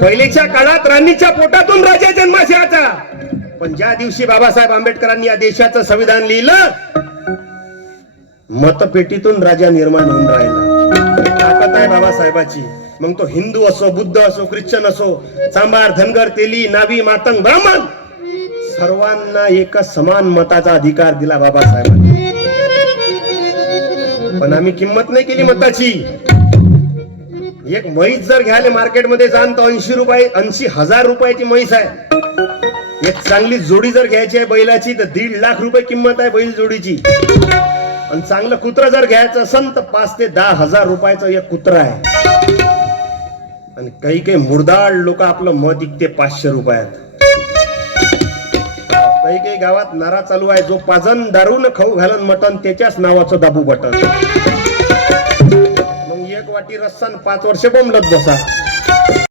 पहिलेच्या काळात राणीच्या पोटातून राजा जन्मास यायचा, पण ज्या दिवशी बाबासाहेब आंबेडकरांनी या देशाचं संविधान लिहिलं, मतपेटीतून राजा निर्माण होऊन राहिला. ताकद आहे बाबासाहेबाची. मग तो हिंदू असो, बुद्ध असो, ख्रिश्चन असो, चांभार, धनगर, तेली, नाभी, मातंग, ब्राह्मण, सर्वांना एका समान मताचा अधिकार दिला बाबासाहेबांनी. पण आम्ही किंमत नाही केली मताची. एक म्हैस जर घ्यायला मार्केटमध्ये जाण तर 80,000 रुपयाची म्हैस आहे. एक चांगली जोडी जर घ्यायची आहे बैलाची तर 1.5 लाख रुपये किंमत आहे बैल जोडीची. आणि चांगलं कुत्र जर घ्यायचं असेल तर 5 ते 10 हजार रुपयाचं एक कुत्र आहे. आणि काही काही मुर्दाड लोक आपलं मत विकते 500 रुपयात. काही काही गावात नारा चालू आहे, जो पाजन दारू न खाऊ घालन मटन त्याच्याच नावाचं दाबू बटन. मग एक वाटी रस्सा 5 वर्ष बोंबलत बसा.